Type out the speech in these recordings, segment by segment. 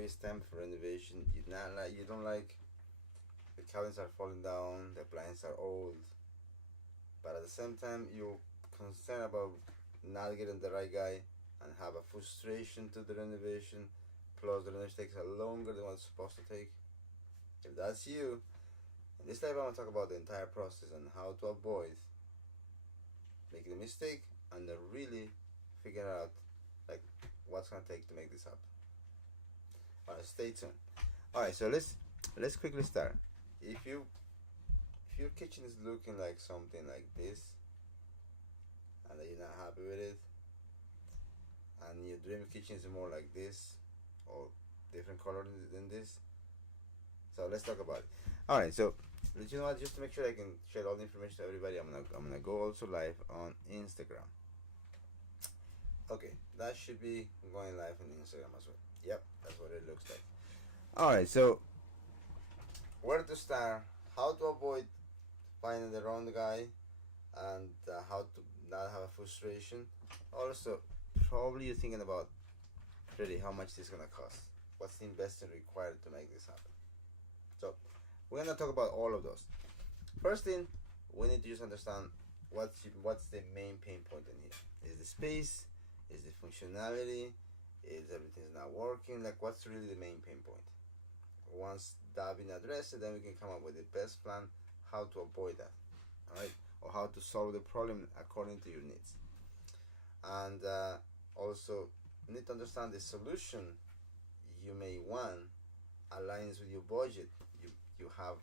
maybe it's time for renovation. You don't like the cabinets are falling down, the blinds are old, but at the same time you're concerned about not getting the right guy and have a frustration to the renovation. Plus, the renovation takes longer than what it's supposed to take. If that's you, in this live I want to talk about the entire process and how to avoid making a mistake and then really figure out like what's gonna take to make this happen. Alright, stay tuned. Alright, so let's quickly start. If your kitchen is looking like something like this and that you're not happy with it, and your dream kitchen is more like this or different color than this, so let's talk about it. Alright, so you know what, just to make sure I can share all the information to everybody, I'm gonna go also live on Instagram. Okay, that should be going live on Instagram as well. Yep, that's what it looks like. Alright, so where to start, how to avoid finding the wrong guy, and how to not have a frustration. Also, probably you're thinking about really how much this is gonna cost. What's the investment required to make this happen? So we're gonna talk about all of those. First thing, we need to just understand what's the main pain point in here. Is the space? Is the functionality? Is everything's not working? Like, what's really the main pain point? Once that been addressed, then we can come up with the best plan how to avoid that, all right, or how to solve the problem according to your needs. And also need to understand the solution you may want aligns with your budget you have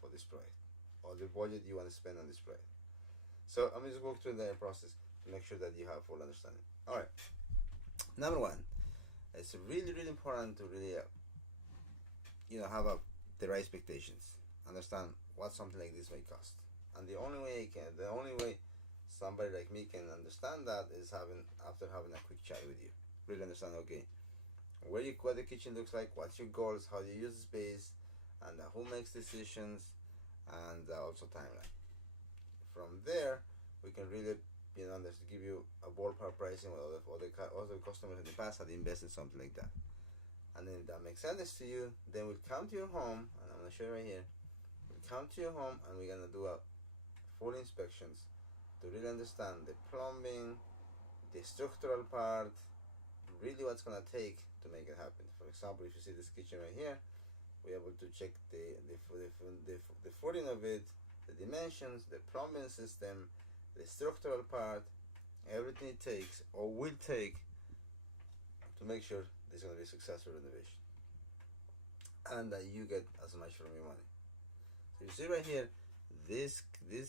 for this project, or the budget you want to spend on this project. So I'm just walk through the process to make sure that you have full understanding. All right. Number one, it's really important to really have the right expectations. Understand what something like this may cost, and the only way somebody like me can understand that is after having a quick chat with you. Really understand, okay, what the kitchen looks like, what's your goals, how do you use the space, and who makes decisions, and also timeline. From there, we can really just give you a ballpark pricing with other customers in the past had invested in something like that. And then if that makes sense to you, then we'll come to your home, and I'm gonna show you right here. We'll come to your home and we're gonna do a full inspections to really understand the plumbing, the structural part, really what's gonna take to make it happen. For example, if you see this kitchen right here, we're able to check the footing of it, the dimensions, the plumbing system, the structural part, everything it takes or will take to make sure this is going to be a successful renovation and that you get as much from your money. So you see right here, this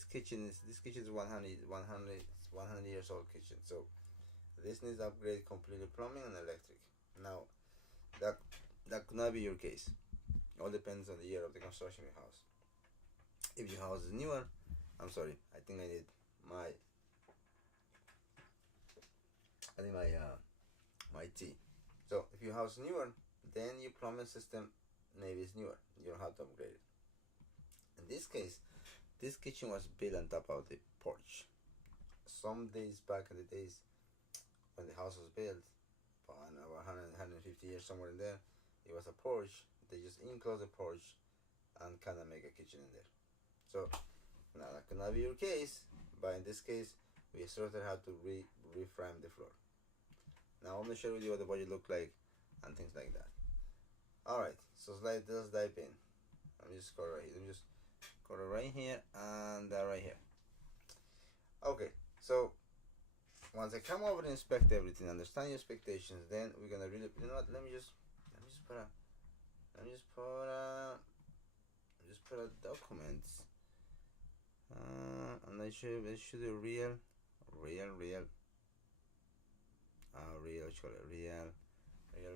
kitchen is 100 years old kitchen. So this needs to upgrade completely plumbing and electric. Now that could not be your case. All depends on the year of the construction of your house. If your house is newer, I'm sorry, I think I need my tea. So if your house is newer, then your plumbing system maybe is newer. You don't have to upgrade it. In this case, this kitchen was built on top of the porch. Some days back in the days when the house was built, about 150 years somewhere in there, it was a porch. They just enclose the porch and kind of make a kitchen in there. So now that could not be your case, but in this case, we sort of had to reframe the floor. Now I'm going to share with you what the budget looked like and things like that. Alright, so let's dive in. Let me just go right here. Let me just go right here and right here. Okay, so once I come over and inspect everything, understand your expectations, then we're gonna really, you know what? Let me just put a documents. And I should do real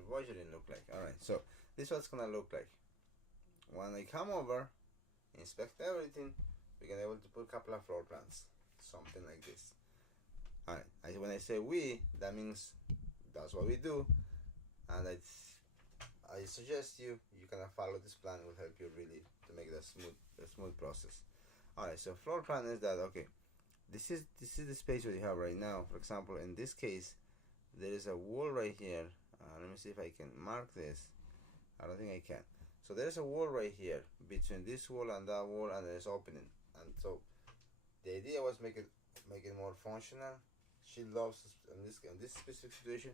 budgeting look like. Alright, so this is what's gonna look like. When I come over, inspect everything, we're gonna be able to put a couple of floor plans. Something like this. Alright, when I say we, that means that's what we do, and I suggest you kind of follow this plan. It will help you really to make it a smooth process. Alright, so floor plan is that, okay, this is the space that you have right now. For example, in this case, there is a wall right here. Let me see if I can mark this. I don't think I can. So there's a wall right here between this wall and that wall, and there's opening. And so the idea was make it more functional. She loves in this specific situation.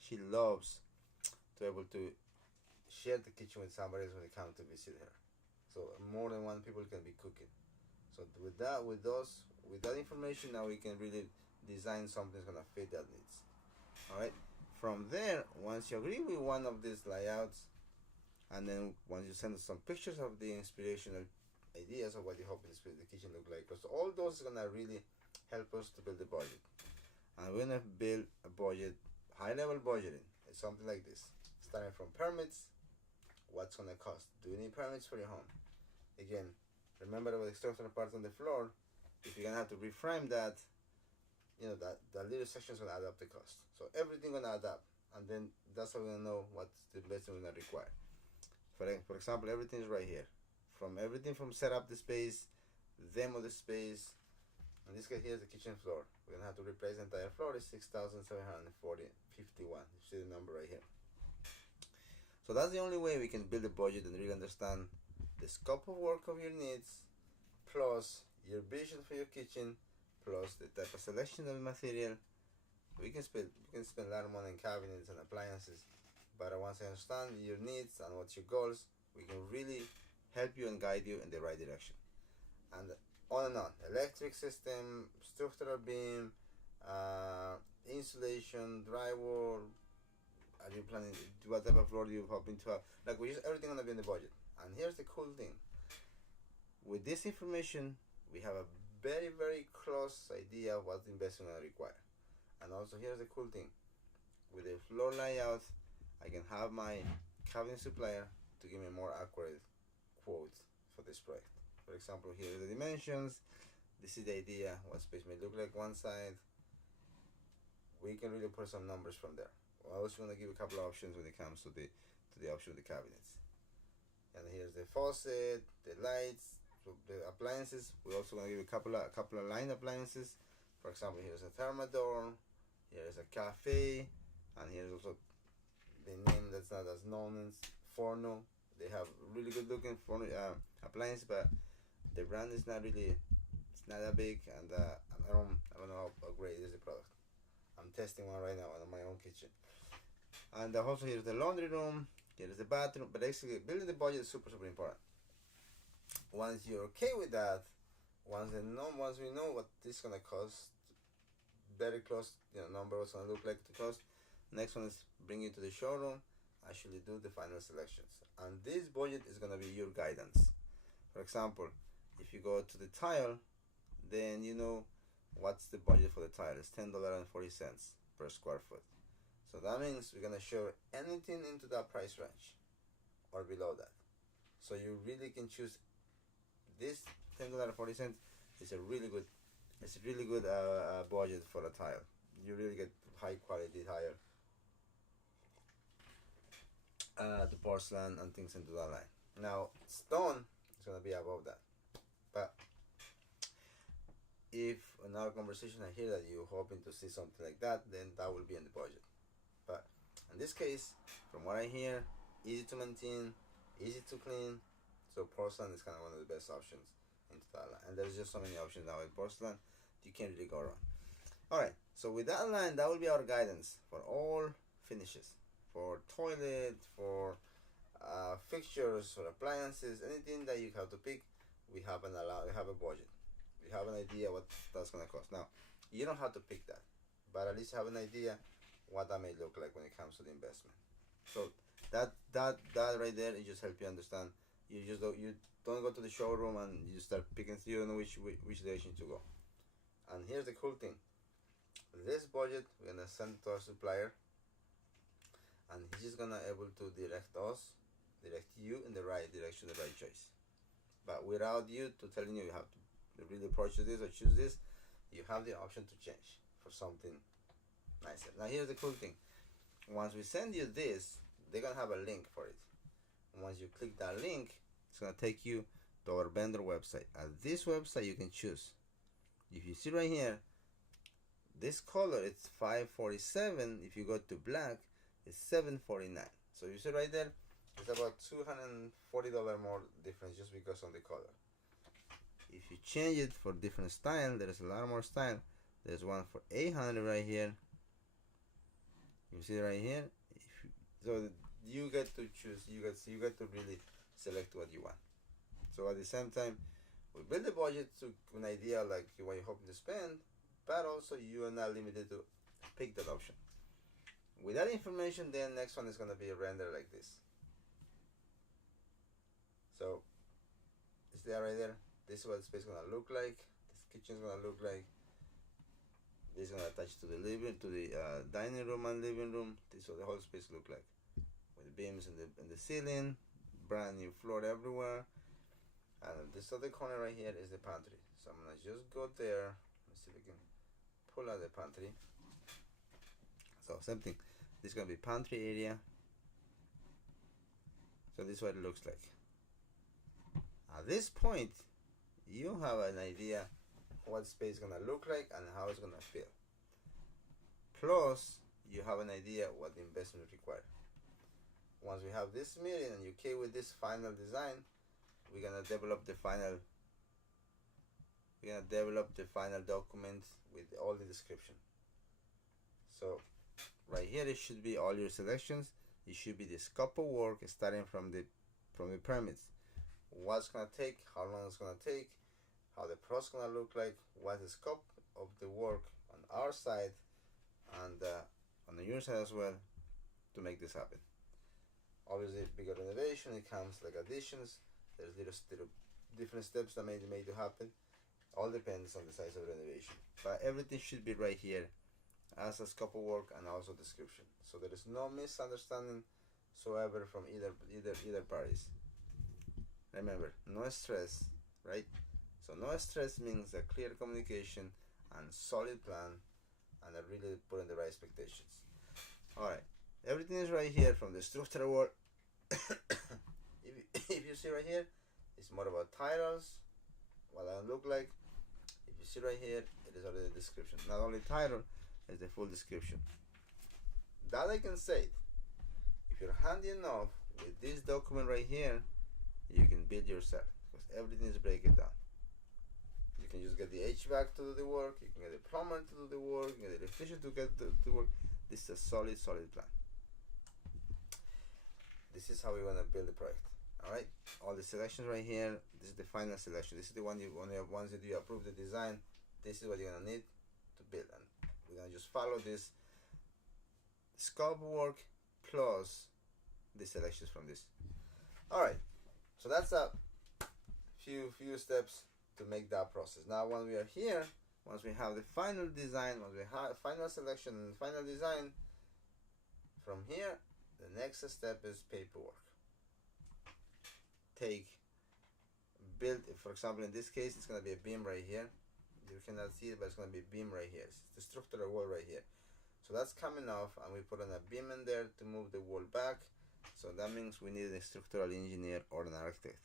She loves to be able to share the kitchen with somebody else when they come to visit her. So more than one people can be cooking. So with that information, now we can really design something that's gonna fit that needs. All right. From there, once you agree with one of these layouts, and then once you send us some pictures of the inspirational ideas of what you hope the kitchen look like, because all those are gonna really help us to build a budget. And we're gonna build a budget, high level budgeting. It's something like this, starting from permits. What's gonna cost? Do you need permits for your home? Again, remember about the structural parts on the floor. If you're gonna have to reframe that, that little section is gonna add up the cost. So everything gonna add up, and then that's how we're gonna know what's the investment we're gonna require. For example, everything is right here. Everything from set up the space, demo the space. In this case, here's the kitchen floor. We're gonna have to replace the entire floor. It's 6,751. You see the number right here. So that's the only way we can build a budget and really understand the scope of work of your needs, plus your vision for your kitchen, plus the type of selection of material. We can spend a lot of money on cabinets and appliances, but once I understand your needs and what's your goals, we can really help you and guide you in the right direction. And on, electric system, structural beam, insulation, drywall. Are you planning? What type of floor do you hoping to have? Like, everything gonna be in the budget. And here's the cool thing. With this information, we have a very, very close idea of what the investment will require. And also, here's the cool thing. With the floor layout, I can have my cabinet supplier to give me a more accurate quote for this project. For example, here are the dimensions. This is the idea what space may look like one side. We can really put some numbers from there. We're also going to give a couple of options when it comes to the option of the cabinets. And here's the faucet, the lights, the appliances. We're also going to give a couple of line appliances. For example, here's a thermodor, here's a cafe, and here's also the name that's not as known as Forno. They have really good looking Forno appliance, but the brand is not that big, and I don't know how great is the product. I'm testing one right now in my own kitchen. And also here's the laundry room, here's the bathroom. But basically, building the budget is super important. Once you're okay with that, once we know what this is gonna cost, very close number what's gonna look like to cost. Next one is bring you to the showroom, actually do the final selections, and this budget is gonna be your guidance. For example, if you go to the tile, then you know what's the budget for the tile. It's $10.40 per square foot. So that means we're gonna show anything into that price range or below that. So you really can choose this $10.40. It's a really good budget for a tile. You really get high quality tile. The porcelain and things into that line. Now stone is gonna be above that. But if in our conversation I hear that you're hoping to see something like that, then that will be in the budget. But in this case, from what I hear, easy to maintain, easy to clean, so porcelain is kind of one of the best options into that line. And there's just so many options now with porcelain, you can't really go wrong. Alright, so with that line, that will be our guidance for all finishes, for toilet, for fixtures, for appliances, anything that you have to pick. We have a budget. We have an idea what that's gonna cost. Now, you don't have to pick that, but at least have an idea what that may look like when it comes to the investment. So that right there, it just help you understand. You don't go to the showroom and you start picking. You don't know which direction to go. And here's the cool thing. This budget we're gonna send to our supplier, and he's just gonna able to direct you in the right direction, the right choice. But without you to telling you have to really purchase this or choose this, you have the option to change for something nicer. Now here's the cool thing. Once we send you this, they're gonna have a link for it. And once you click that link, it's gonna take you to our vendor website. At this website, you can choose. If you see right here, this color it's $547. If you go to black, it's $749. So you see right there, It's about $240 more difference just because of the color. If you change it for different style, there's a lot more style. There's one for $800 right here. You see right here. So you get to choose. You get to really select what you want. So at the same time, we build the budget to an idea like what you're hoping to spend, but also you are not limited to pick that option. With that information, then next one is going to be a render like this. So it's there right there. This is what the space is going to look like. This kitchen is going to look like. This is going to attach to the dining room and living room. This is what the whole space look like, with the beams in the ceiling, brand new floor everywhere. And this other corner right here is the pantry. So I'm gonna just go there. Let's see if we can pull out the pantry. So same thing. This is gonna be pantry area. So this is what it looks like. At this point, you have an idea what space is gonna look like and how it's gonna feel. Plus, you have an idea what the investment required. Once we have this meeting and you're okay with this final design, we're gonna develop the final document with all the description. So right here it should be all your selections. It should be the scope of work starting from the permits. What's gonna take, how long it's gonna take, how the process gonna look like, what the scope of the work on our side and on your side as well to make this happen. Obviously, bigger renovation, it comes like additions. There's little different steps that may to happen. All depends on the size of renovation. But everything should be right here as a scope of work and also description. So there is no misunderstanding whatsoever from either parties. Remember, no stress, right? So no stress means a clear communication and solid plan and a really putting the right expectations. Alright, everything is right here from the structural work. If you see right here, it's more about titles, what I look like. If you see right here, it is already the description. Not only title, it's the full description. That I can say, if you're handy enough with this document right here, you can build yourself because everything is breaking down. You can just get the HVAC to do the work, you can get the plumber to do the work, you can get the electrician to get the work. This is a solid plan. This is how we want to build the project. Alright, all the selections right here. This is the final selection. This is the one once you approve the design, this is what you're gonna need to build, and we're gonna just follow this scope work plus the selections from this. Alright, so that's a few steps to make that process. Now when we are here, once we have the final design, once we have final selection and final design, from here the next step is paperwork. Build, for example, in this case, it's going to be a beam right here. You cannot see it, but it's going to be a beam right here. It's the structural wall right here. So that's coming off, and we put on a beam in there to move the wall back. So that means we need a structural engineer or an architect,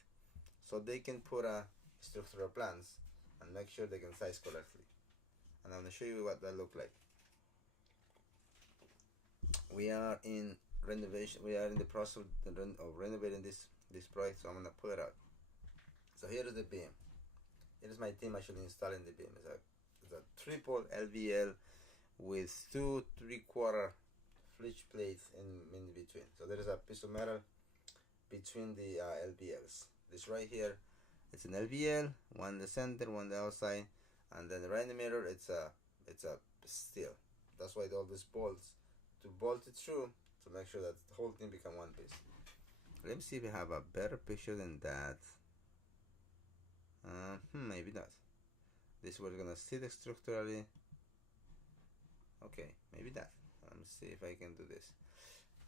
so they can put a structural plans and make sure they can size correctly. And I'm going to show you what that look like. We are in renovation. We are in the process of renovating this project, so I'm going to pull it out. So here is the beam. Here is my team actually installing the beam. It's a triple LVL with 2 3/4 flitch plates in between. So there is a piece of metal between the LVLs. This right here, it's an LVL, one in the center, one on the outside, and then right in the middle, it's a steel. That's why all these bolts to bolt it through to make sure that the whole thing become one piece. Let me see if I have a better picture than that. Maybe not. This we're gonna see it structurally. Okay, maybe that. Let me see if I can do this.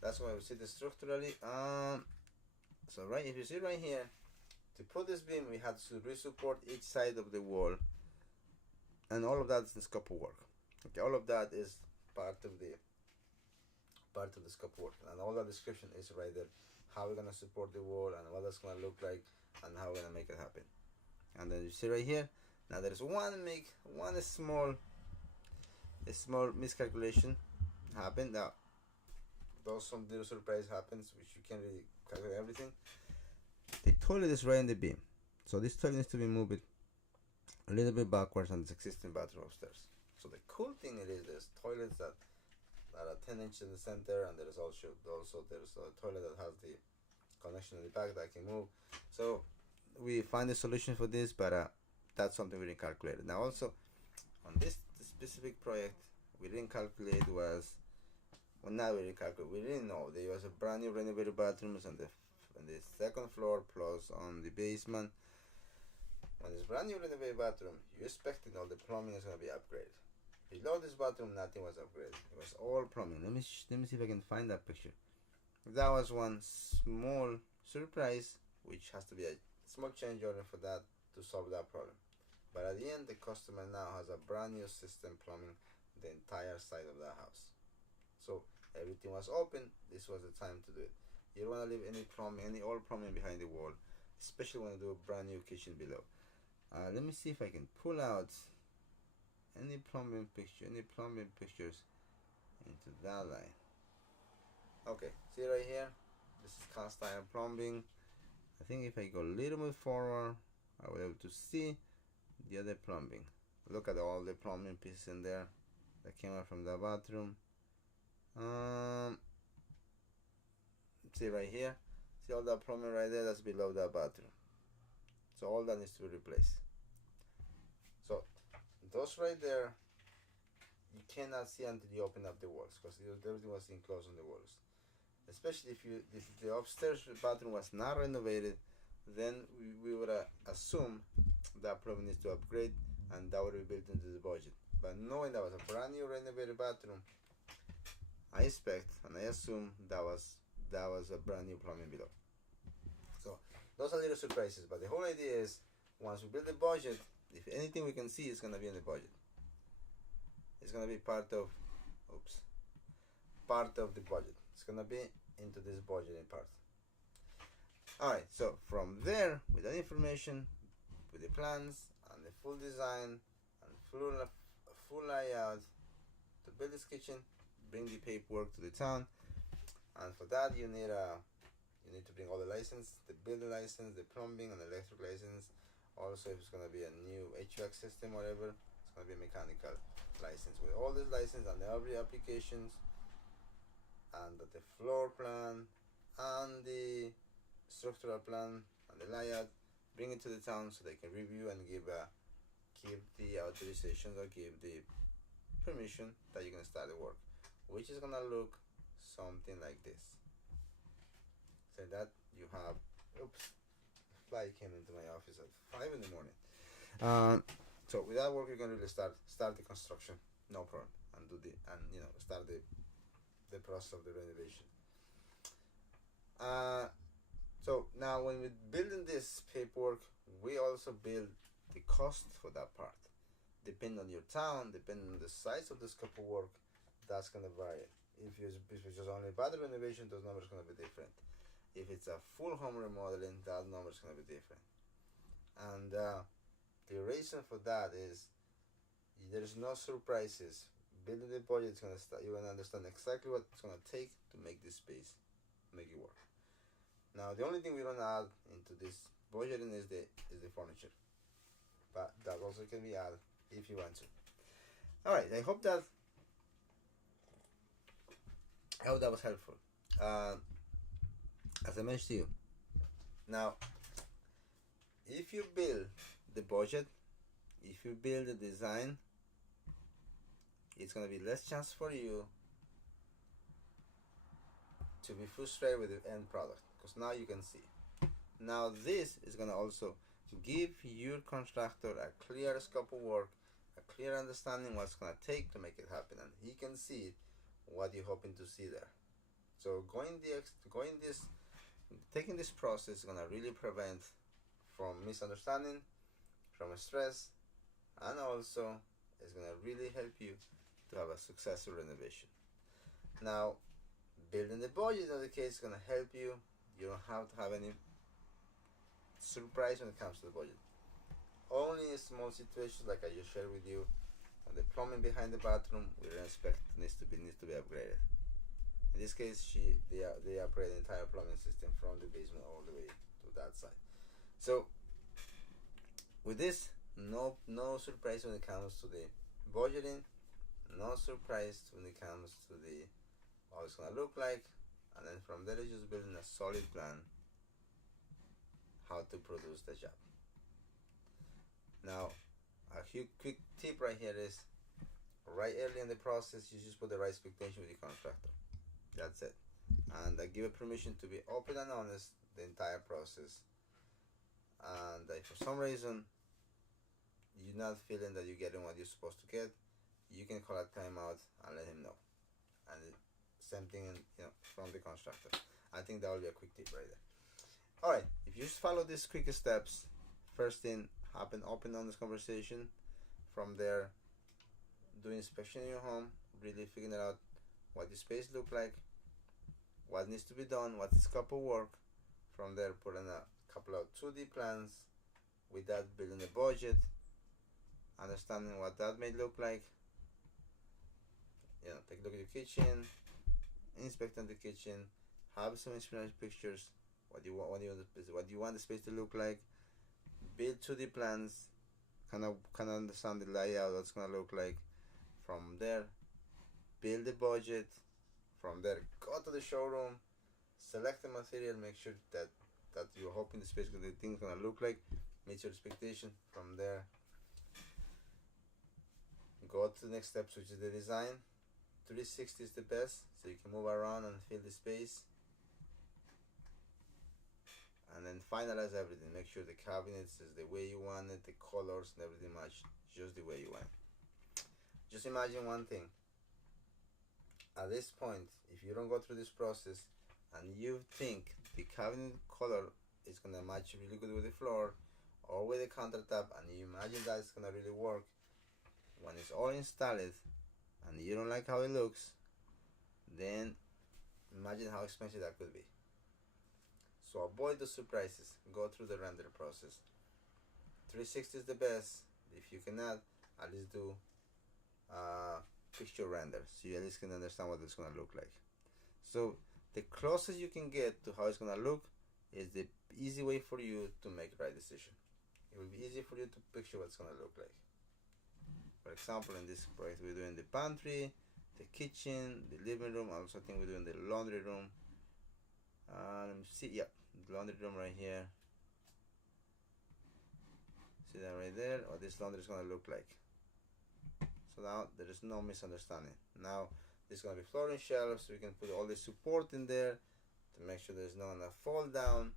That's why we see it structurally. So right, if you see right here, to put this beam, we had to re-support each side of the wall, and all of that is the scope of work. Okay, all of that is part of the scope of work, and all the description is right there. How we're gonna support the wall and what that's gonna look like, and how we're gonna make it happen. And then you see right here, now there's one small miscalculation happened. Now those some little surprise happens which you can't really calculate everything. The toilet is right in the beam, so this toilet needs to be moved a little bit backwards on this existing bathroom upstairs. So the cool thing it is, there's toilets that are 10 inches in the center, and there's also there's a toilet that has the connection in the back that can move. So we find a solution for this, but that's something we didn't calculate. Now also on this specific project, we didn't calculate was, well, not we didn't calculate, we didn't know there was a brand new renovated bathrooms on the second floor plus on the basement. On this brand new renovated bathroom, you're expecting all the plumbing is going to be upgraded. Below this bathroom, nothing was upgraded. It was all plumbing. Let me see if I can find that picture. That was one small surprise, which has to be a small change order for that to solve that problem. But at the end, the customer now has a brand new system plumbing the entire side of the house. So everything was open. This was the time to do it. You don't want to leave any plumbing, any old plumbing behind the wall, especially when you do a brand new kitchen below. Let me see if I can pull out any plumbing pictures into that line. Okay, see right here, this is cast iron plumbing. I think if I go a little bit forward, I will be able to see the other plumbing. Look at all the plumbing pieces in there that came out from the bathroom. See right here, see all that plumbing right there, that's below that bathroom. So all that needs to be replaced. So those right there, you cannot see until you open up the walls, because everything was enclosed on the walls. Especially if the upstairs bathroom was not renovated, then we would assume that plumbing needs to upgrade, and that would be built into the budget. But knowing that was a brand new renovated bathroom, I expect and I assume that was a brand new plumbing below. So those are little surprises, but the whole idea is, once we build the budget, if anything we can see is going to be in the budget. It's going to be part of the budget. It's going to be into this budgeting part. Alright, so from there, with that information, with the plans and the full design and full layout to build this kitchen, bring the paperwork to the town, and for that you need to bring all the license, the building license, the plumbing and electric license. Also, if it's going to be a new HVAC system, whatever, it's going to be a mechanical license. With all these licenses and every applications and the floor plan and the structural plan and the layout, bring it to the town so they can review and give the authorization or give the permission that you're going to start the work, which is going to look something like this. So that you have, fly came into my office at 5 in the morning. So with that work, you're going to really start the construction, no problem, and start the process of the renovation. So now when we're building this paperwork, we also build the cost for that part. Depending on your town, depending on the size of the scope of work, that's going to vary. If it's just only bathroom renovation, those numbers are going to be different. If it's a full home remodeling, that number is going to be different. And the reason for that is there's no surprises. Building the budget is going to start. You're going to understand exactly what it's going to take to make this space, make it work. Now, the only thing we don't add into this budgeting is the furniture, but that also can be added if you want to. All right, I hope that was helpful. As I mentioned to you, now, if you build the budget, if you build the design, it's going to be less chance for you to be frustrated with the end product, because now you can see. Now this is going to also give your contractor a clear scope of work, a clear understanding what's going to take to make it happen, and he can see what you're hoping to see there. So taking this process is going to really prevent from misunderstanding, from stress, and also it's going to really help you to have a successful renovation. Now, building the budget in the case is going to help you. You don't have to have any surprise when it comes to the budget. Only in small situations like I just shared with you, on the plumbing behind the bathroom, we don't expect needs to be upgraded. In this case, they operate the entire plumbing system from the basement all the way to that side. So with this, no surprise when it comes to the budgeting, no surprise when it comes to the how it's gonna look like, and then from there, it's just building a solid plan how to produce the job. Now, a quick tip right here is right early in the process, you just put the right expectation with your contractor. That's it, and I give it permission to be open and honest the entire process. And if for some reason you're not feeling that you're getting what you're supposed to get, you can call a timeout and let him know. And same thing, from the constructor. I think that will be a quick tip right there. All right, if you just follow these quick steps, first thing, open on this conversation. From there, do inspection in your home, really figuring out what the space look like, what needs to be done, what's the scope of work. From there, put in a couple of 2D plans with that, building a budget, understanding what that may look like. Take a look at your kitchen, inspecting the kitchen, have some inspiration pictures, what you want the space to look like, build 2D plans, kind of understand the layout, what's gonna look like. From there, build the budget. From there, go to the showroom, select the material, make sure that you're hoping the space, the thing's gonna look like, meet your expectation. From there, go to the next steps, which is the design. 360 is the best, so you can move around and fill the space. And then finalize everything. Make sure the cabinets is the way you want it, the colors and everything match just the way you want it. Just imagine one thing. At this point, if you don't go through this process and you think the cabinet color is gonna match really good with the floor or with the countertop, and you imagine that it's gonna really work, when it's all installed and you don't like how it looks, then imagine how expensive that could be. So avoid the surprises. Go through the render process. 360 is the best. If you cannot, at least do picture render, so you at least can understand what it's going to look like. So the closest you can get to how it's going to look is the easy way for you to make the right decision. It will be easy for you to picture what it's going to look like. For example, in this project, we're doing the pantry, the kitchen, the living room. I also think we're doing the laundry room. Let me see. Yep, the laundry room right here. See that right there? What this laundry is going to look like. So now there is no misunderstanding. Now there's going to be flooring shelves, so we can put all the support in there to make sure there's no enough fall down.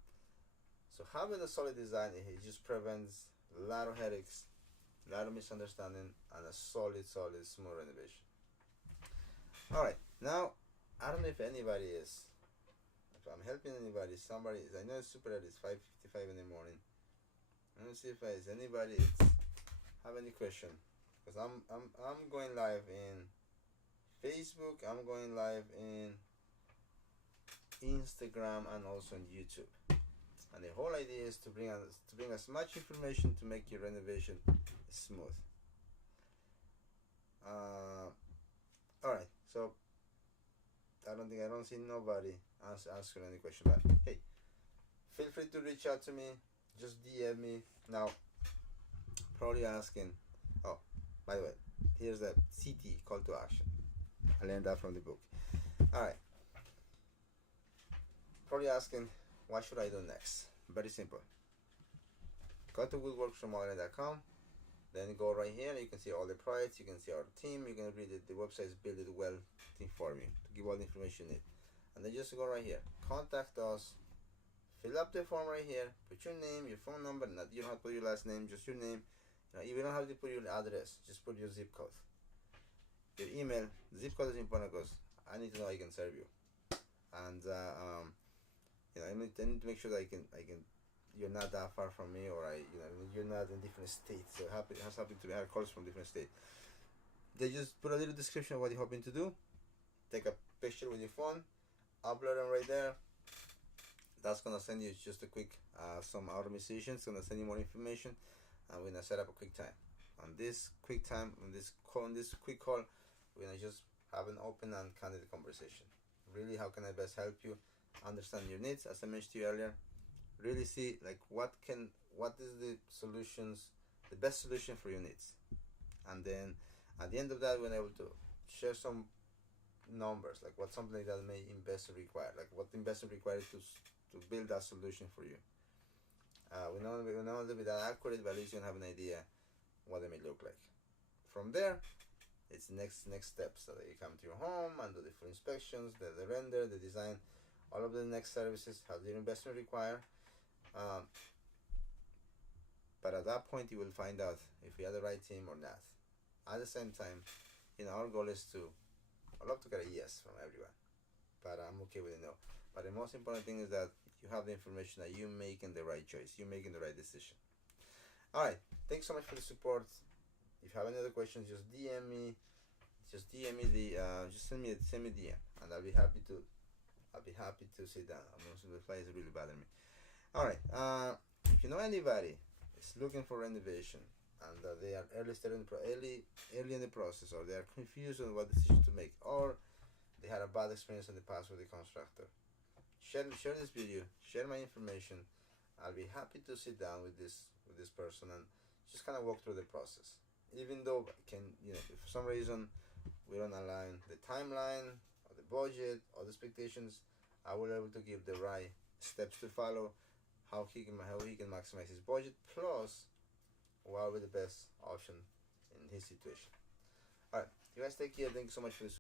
So having a solid design, it just prevents a lot of headaches, a lot of misunderstanding, and a solid, smooth renovation. All right, now I don't know if anybody is, if I'm helping anybody, somebody is. I know it's super early. It's 5:55 in the morning. Let me see if there's anybody have any question, because I'm going live in Facebook. I'm going live in Instagram and also on YouTube. And the whole idea is to bring as much information to make your renovation smooth. All right, so I don't see nobody asking any question. But hey, feel free to reach out to me. Just DM me. Now, probably asking. Oh, by the way, here's the CT, call to action. I learned that from the book. All right. Probably asking, what should I do next? Very simple. Go to woodworksremodeling.com. Then go right here. You can see all the products. You can see our team. You can read it. The website is built well team for you to give all the information you need. And then just go right here. Contact us. Fill up the form right here. Put your name, your phone number. Not you don't have to put your last name, just your name. You don't have to put your address. Just put your zip code. Your email. Zip code is important because I need to know I can serve you. And I need to make sure that I can. You're not that far from me, or you're not in different states. So it has happened to me. I have calls from different states. They just put a little description of what you're hoping to do. Take a picture with your phone, upload them right there. That's gonna send you just a quick some automation. It's gonna send you more information, and we're gonna set up a quick time. On this quick time, on this quick call, we're gonna just have an open and candid conversation. really how can I best help you, understand your needs, as I mentioned to you earlier, really see like what is the solutions, the best solution for your needs. And then at the end of that, we're able to share some numbers, like what something that may investment require, like what investment required to build that solution for you. We know with that accurate, but at least you have an idea what it may look like. From there, it's next steps, so that you come to your home and do the full inspections, the render, the design, all of the next services have their investment require. But at that point, you will find out if you have the right team or not. At the same time, our goal is to, I'd love to get a yes from everyone, but I'm okay with a no. But the most important thing is that you have the information, that you're making the right choice, you're making the right decision. All right, thanks so much for the support. If you have any other questions, just DM me. Just send me a DM, and I'll be happy to sit down. I'm not the flies really bother me. All right, if you know anybody is looking for renovation, and they are early in the process, or they are confused on what decision to make, or they had a bad experience in the past with the constructor, share this video, share my information. I'll be happy to sit down with this person and just kind of walk through the process. Even though if for some reason we don't align the timeline or the budget or the expectations, I will be able to give the right steps to follow, how he can maximize his budget, plus what will be the best option in his situation. All right, you guys take care. Thank you so much for this.